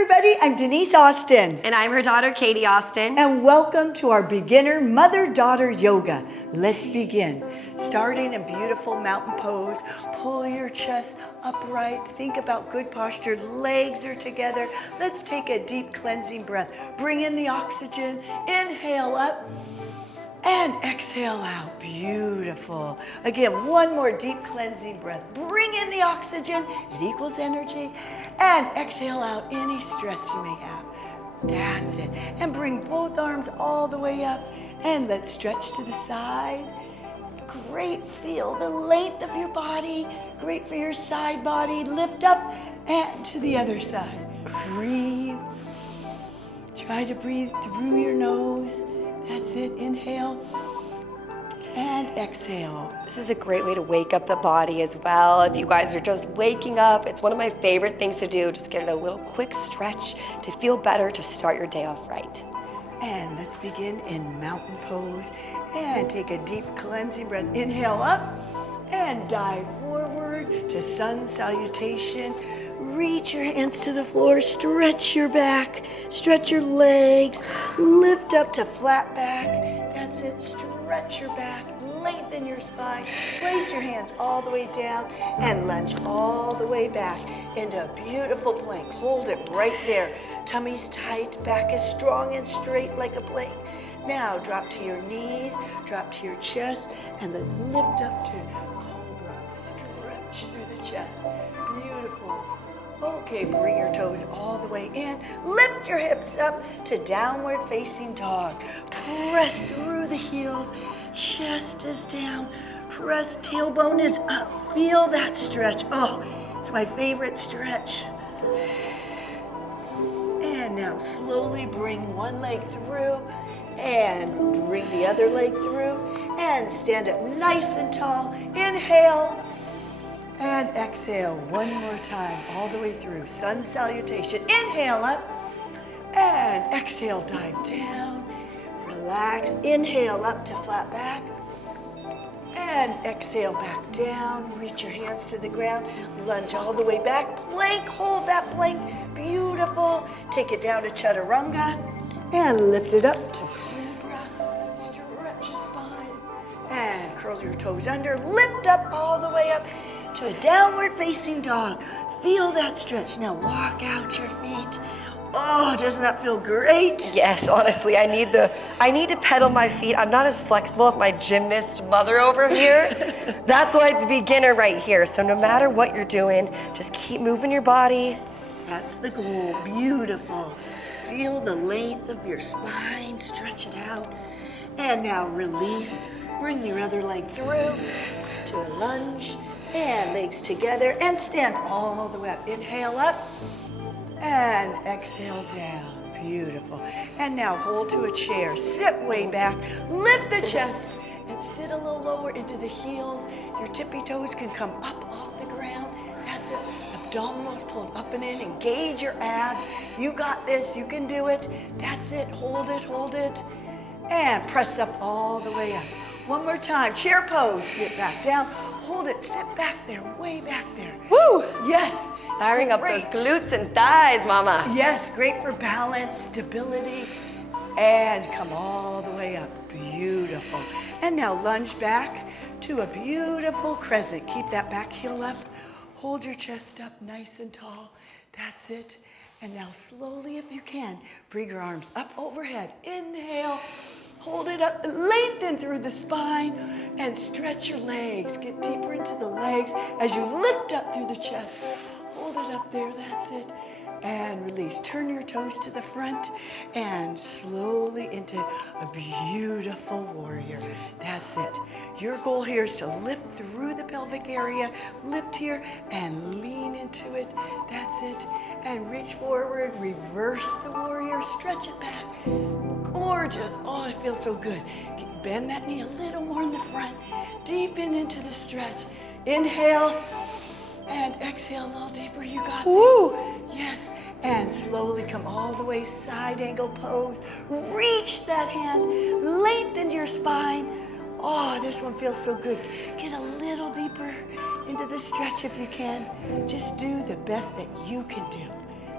everybody, I'm Denise Austin. And I'm her daughter, Katie Austin. And welcome to our beginner mother-daughter yoga. Let's begin. Starting in beautiful mountain pose, pull your chest upright, think about good posture, legs are together. Let's take a deep cleansing breath. Bring in the oxygen, inhale up, and exhale out. Beautiful. Again, one more deep cleansing breath. Bring in the oxygen, it equals energy, and exhale out any stress you may have. That's it. And bring both arms all the way up, and let's stretch to the side. Great. Feel the length of your body. Great for your side body. Lift up and to the other side. Breathe. Try to breathe through your nose. That's it. Inhale and exhale. This is a great way to wake up the body as well. If you guys are just waking up, it's one of my favorite things to do. Just get a little quick stretch to feel better, to start your day off right. And let's begin in mountain pose. And take a deep cleansing breath. Inhale up and dive forward to sun salutation. Reach your hands to the floor, stretch your back, stretch your legs, lift up to flat back. That's it, stretch your back, lengthen your spine, place your hands all the way down and lunge all the way back into a beautiful plank. Hold it right there. Tummy's tight, back is strong and straight like a plank. Now drop to your knees, drop to your chest, and let's lift up to cobra. Stretch through the chest. Beautiful. Okay, bring your toes all the way in. Lift your hips up to downward facing dog. Press through the heels. Chest is down. Press, tailbone is up. Feel that stretch. Oh, it's my favorite stretch. And now slowly bring one leg through and bring the other leg through and stand up nice and tall. Inhale and exhale one more time all the way through. Sun salutation. Inhale up and exhale, dive down. Relax. Inhale up to flat back and exhale back down. Reach your hands to the ground. Lunge all the way back. Plank. Hold that plank. Beautiful. Take it down to chaturanga and lift it up to cobra. Stretch your spine and curl your toes under. Lift up all the way up to a downward facing dog. Feel that stretch. Now walk out your feet. Oh, doesn't that feel great? Yes, honestly, I need to pedal my feet. I'm not as flexible as my gymnast mother over here. That's why it's beginner right here. So no matter what you're doing, just keep moving your body. That's the goal. Beautiful. Feel the length of your spine. Stretch it out. And now release. Bring your other leg through to a lunge. And legs together. And stand all the way up. Inhale up. And exhale down. Beautiful. And now hold to a chair. Sit way back. Lift the chest. And sit a little lower into the heels. Your tippy toes can come up off the ground. That's it. Abdominals pulled up and in. Engage your abs. You got this. You can do it. That's it. Hold it. Hold it. And press up all the way up. One more time. Chair pose. Sit back down. Hold it. Sit back there. Way back there. Woo! Yes. Firing up those glutes and thighs, mama. Yes. Great for balance, stability, and come all the way up. Beautiful. And now lunge back to a beautiful crescent. Keep that back heel up. Hold your chest up nice and tall. That's it. And now slowly, if you can, bring your arms up overhead. Inhale. Hold it up. Lengthen through the spine and stretch your legs. Get deeper into the legs as you lift up through the chest. Hold it up there. That's it. And release. Turn your toes to the front and slowly into a beautiful warrior. That's it. Your goal here is to lift through the pelvic area, lift here and lean into it. That's it. And reach forward, reverse the warrior, stretch it back. Gorgeous. Oh, it feels so good. Bend that knee a little more in the front. Deepen into the stretch. Inhale and exhale a little deeper. You got Woo. this. Yes. And slowly come all the way, side angle pose. Reach that hand, lengthen your spine. Oh, this one feels so good. Get a little deeper into the stretch if you can. Just do the best that you can do.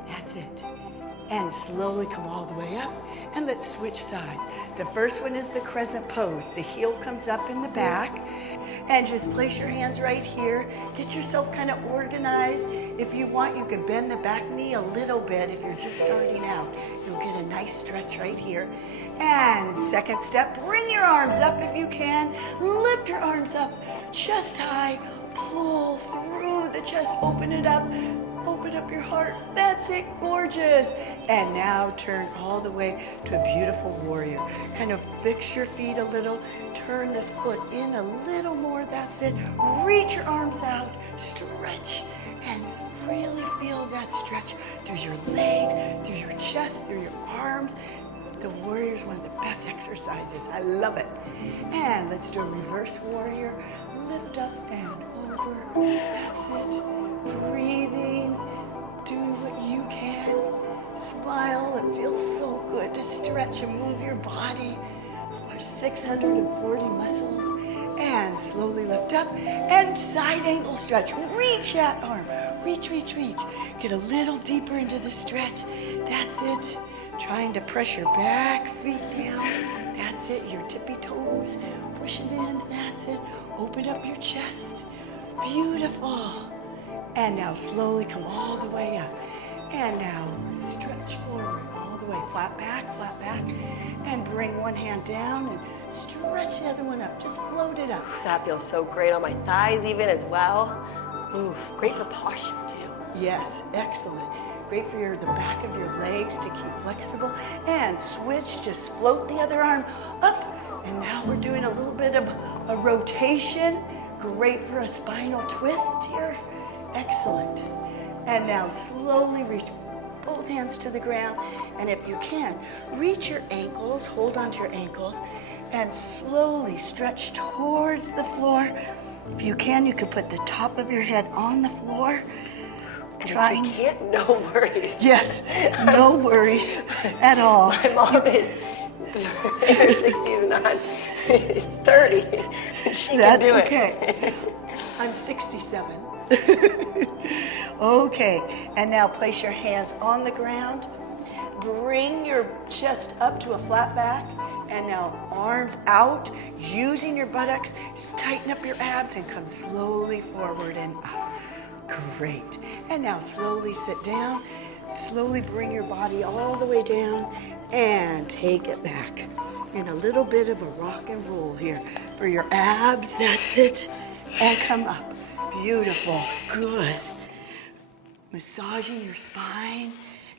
That's it. And slowly come all the way up, and let's switch sides. The first one is the crescent pose. The heel comes up in the back, and just place your hands right here. Get yourself kind of organized. If you want, you can bend the back knee a little bit if you're just starting out. You'll get a nice stretch right here. And second step, bring your arms up if you can. Lift your arms up, chest high. Pull through the chest, open it up. Open up your heart. That's it, gorgeous. And now turn all the way to a beautiful warrior. Kind of fix your feet a little. Turn this foot in a little more. That's it. Reach your arms out. Stretch and really feel that stretch through your legs, through your chest, through your arms. The warrior is one of the best exercises. I love it. And let's do a reverse warrior. Lift up and over. That's it. Breathing, do what you can. Smile, it feels so good to stretch and move your body. Our 640 muscles. And slowly lift up and side angle stretch. Reach that arm. Reach, reach, reach. Get a little deeper into the stretch. That's it. Trying to press your back feet down. That's it. Your tippy toes. Push it in. That's it. Open up your chest. Beautiful. And now slowly come all the way up. And now stretch forward all the way. Flat back, and bring one hand down and stretch the other one up. Just float it up. That feels so great on my thighs even as well. Ooh, great for posture too. Yes, excellent. Great for the back of your legs to keep flexible. And switch, just float the other arm up. And now we're doing a little bit of a rotation. Great for a spinal twist here. Excellent. And now slowly reach both hands to the ground. And if you can, reach your ankles, hold onto your ankles, and slowly stretch towards the floor. If you can, you can put the top of your head on the floor. Trying. If you can't, no worries. Yes, no worries at all. My mom is in her 60s and I'm 30. She can do it. Okay. I'm 67. Okay, and now place your hands on the ground. Bring your chest up to a flat back. And now arms out, using your buttocks. Tighten up your abs and come slowly forward and up. Great. And now slowly sit down. Slowly bring your body all the way down and take it back. In a little bit of a rock and roll here for your abs. That's it. And come up. Beautiful. Good. Massaging your spine.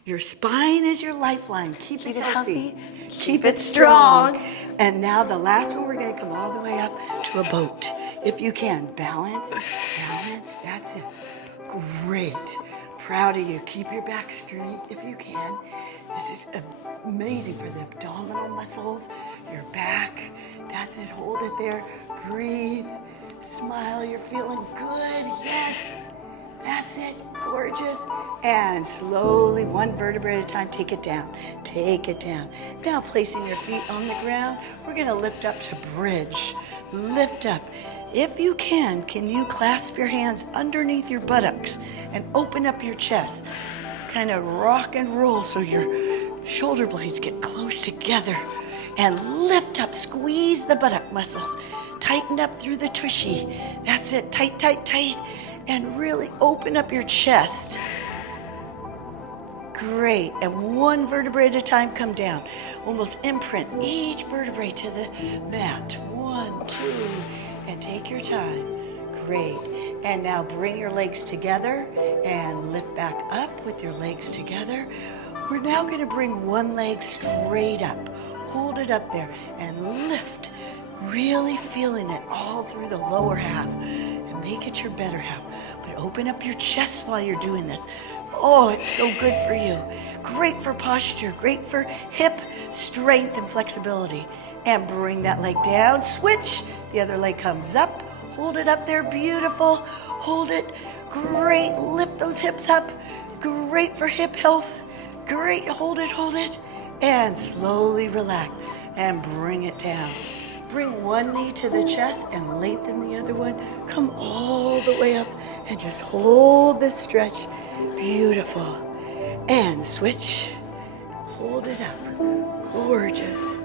Your spine is your lifeline. Keep it healthy. Keep it strong. And now the last one, we're going to come all the way up to a boat. If you can, balance, balance. That's it. Great. Proud of you. Keep your back straight if you can. This is amazing for the abdominal muscles, your back. That's it. Hold it there. Breathe. Smile. You're feeling good. Yes. That's it. Gorgeous. And slowly, one vertebrae at a time, take it down. Take it down. Now placing your feet on the ground, we're going to lift up to bridge. Lift up. If you can you clasp your hands underneath your buttocks and open up your chest? Kind of rock and roll so your shoulder blades get close together. And lift up. Squeeze the buttock muscles. Tighten up through the tushy. That's it. Tight, tight, tight. And really open up your chest. Great. And one vertebrae at a time, come down. Almost imprint each vertebrae to the mat. 1, 2, and take your time. Great. And now bring your legs together and lift back up with your legs together. We're now going to bring one leg straight up. Hold it up there and lift. Really feeling it all through the lower half. And make it your better half. But open up your chest while you're doing this. Oh, it's so good for you. Great for posture. Great for hip strength and flexibility. And bring that leg down. Switch. The other leg comes up. Hold it up there. Beautiful. Hold it. Great. Lift those hips up. Great for hip health. Great. Hold it. Hold it. And slowly relax. And bring it down. Bring one knee to the chest and lengthen the other one. Come all the way up and just hold this stretch. Beautiful. And switch. Hold it up. Gorgeous.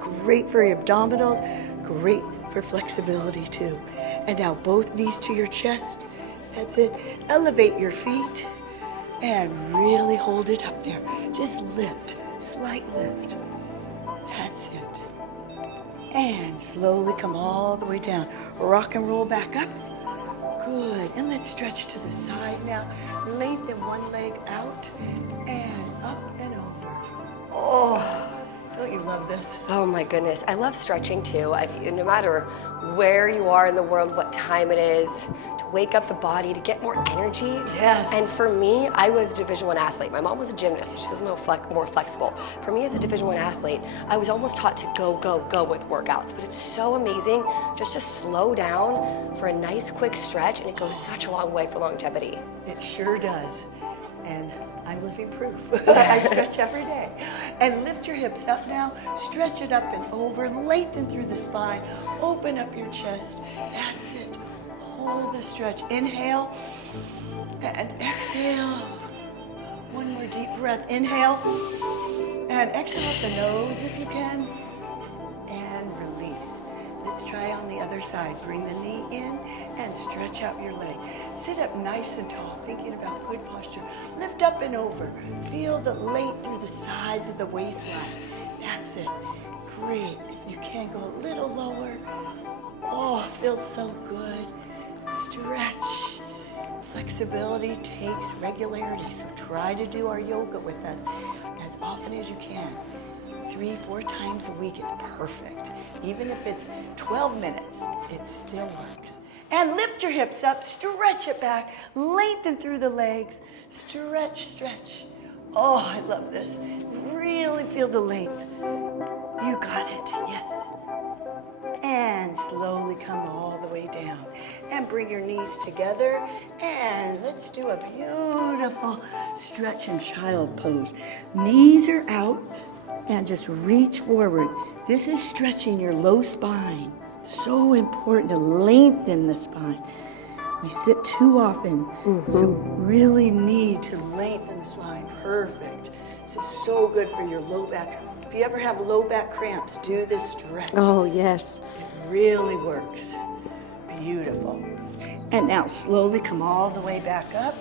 Great for your abdominals. Great for flexibility too. And now both knees to your chest. That's it. Elevate your feet and really hold it up there. Just lift, slight lift. That's it. And slowly come all the way down. Rock and roll back up. Good. And let's stretch to the side now. Lengthen one leg out and up and over. Oh, don't you love this? Oh my goodness, I love stretching too. No matter where you are in the world, what time it is, to wake up the body, to get more energy. Yes. And for me, I was a Division I athlete. My mom was a gymnast, so she's more flexible. For me as a Division I athlete, I was almost taught to go, go, go with workouts. But it's so amazing just to slow down for a nice quick stretch, and it goes such a long way for longevity. It sure does. And I'm living proof. I stretch every day. And lift your hips up now. Stretch it up and over. Lengthen through the spine. Open up your chest. That's it. Hold the stretch. Inhale and exhale. One more deep breath. Inhale and exhale out the nose if you can. And release. Let's try on the other side. Bring the knee in and stretch out your leg. Sit up nice and tall, thinking about good posture. Lift up and over. Feel the length through the sides of the waistline. That's it. Great. If you can go a little lower. Oh, feels so good. Stretch. Flexibility takes regularity, so try to do our yoga with us as often as you can. 3-4 times a week is perfect. Even if it's 12 minutes, it still works. And lift your hips up, stretch it back, lengthen through the legs, stretch, stretch. Oh, I love this. Really feel the length. You got it, yes. And slowly come all the way down. And bring your knees together. And let's do a beautiful stretch in child pose. Knees are out and just reach forward. This is stretching your low spine. So important to lengthen the spine. We sit too often, so really need to lengthen the spine. Perfect. This is so good for your low back. If you ever have low back cramps, do this stretch. Oh, yes. It really works. Beautiful. And now slowly come all the way back up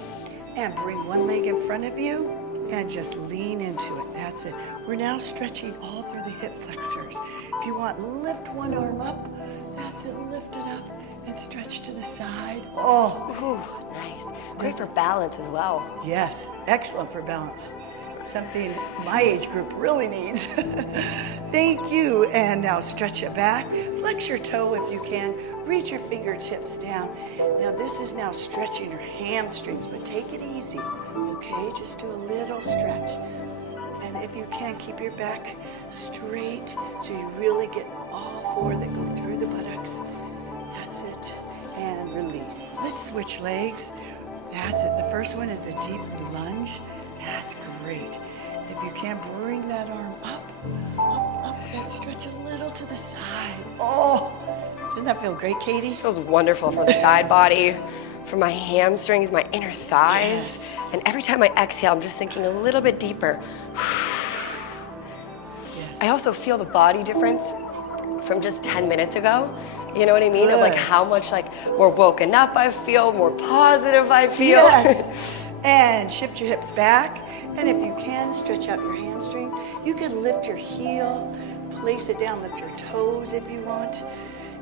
and bring one leg in front of you and just lean into it. That's it. We're now stretching all through the hip flexors. If you want, lift one arm up. That's it. Lift it up and stretch to the side. Oh, Nice. Great for balance as well. yes. Excellent for balance. Something my age group really needs. Thank you. And now stretch it back. Flex your toe if you can. Reach your fingertips down. Now this is now stretching your hamstrings, but take it easy, okay? Just do a little stretch. And if you can, keep your back straight so you really get all four that go through the buttocks. That's it. And release. Let's switch legs. That's it. The first one is a deep lunge. That's great. If you can, bring that arm up, up, up, and stretch a little to the side. Oh, didn't that feel great, Katie? Feels wonderful for the side body, for my hamstrings, my inner thighs. Yes. And every time I exhale, I'm just sinking a little bit deeper. Yes. I also feel the body difference from just 10 minutes ago. You know what I mean? Of like Good. how much like more woken up I feel, more positive I feel. Yes. And shift your hips back. And if you can, stretch out your hamstring. You can lift your heel, place it down, lift your toes if you want.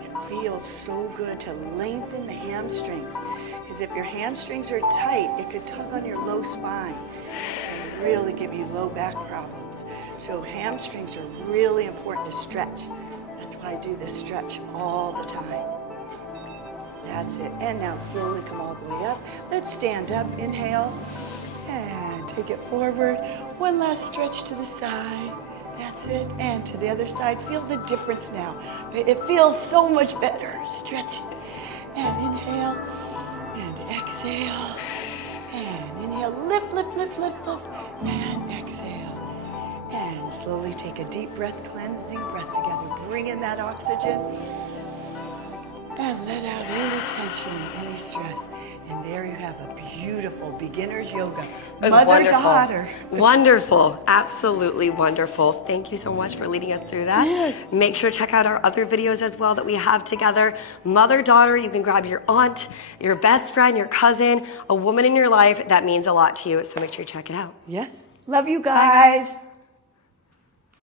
It feels so good to lengthen the hamstrings. Because if your hamstrings are tight, it could tug on your low spine and really give you low back problems. So hamstrings are really important to stretch. That's why I do this stretch all the time. That's it. And now slowly come all the way up. Let's stand up. Inhale. And take it forward. One last stretch to the side. That's it. And to the other side. Feel the difference now. It feels so much better. Stretch it. And inhale. And exhale. And inhale. Lift, lift, lift, lift, lift. And exhale. And slowly take a deep breath, cleansing breath together. Bring in that oxygen. And let out any tension, any stress. And there you have a beautiful beginner's yoga. That was wonderful. Mother-daughter. Wonderful. Absolutely wonderful. Thank you so much for leading us through that. Yes. Make sure to check out our other videos as well that we have together. Mother-daughter, you can grab your aunt, your best friend, your cousin, a woman in your life that means a lot to you. So make sure you check it out. Yes. Love you guys.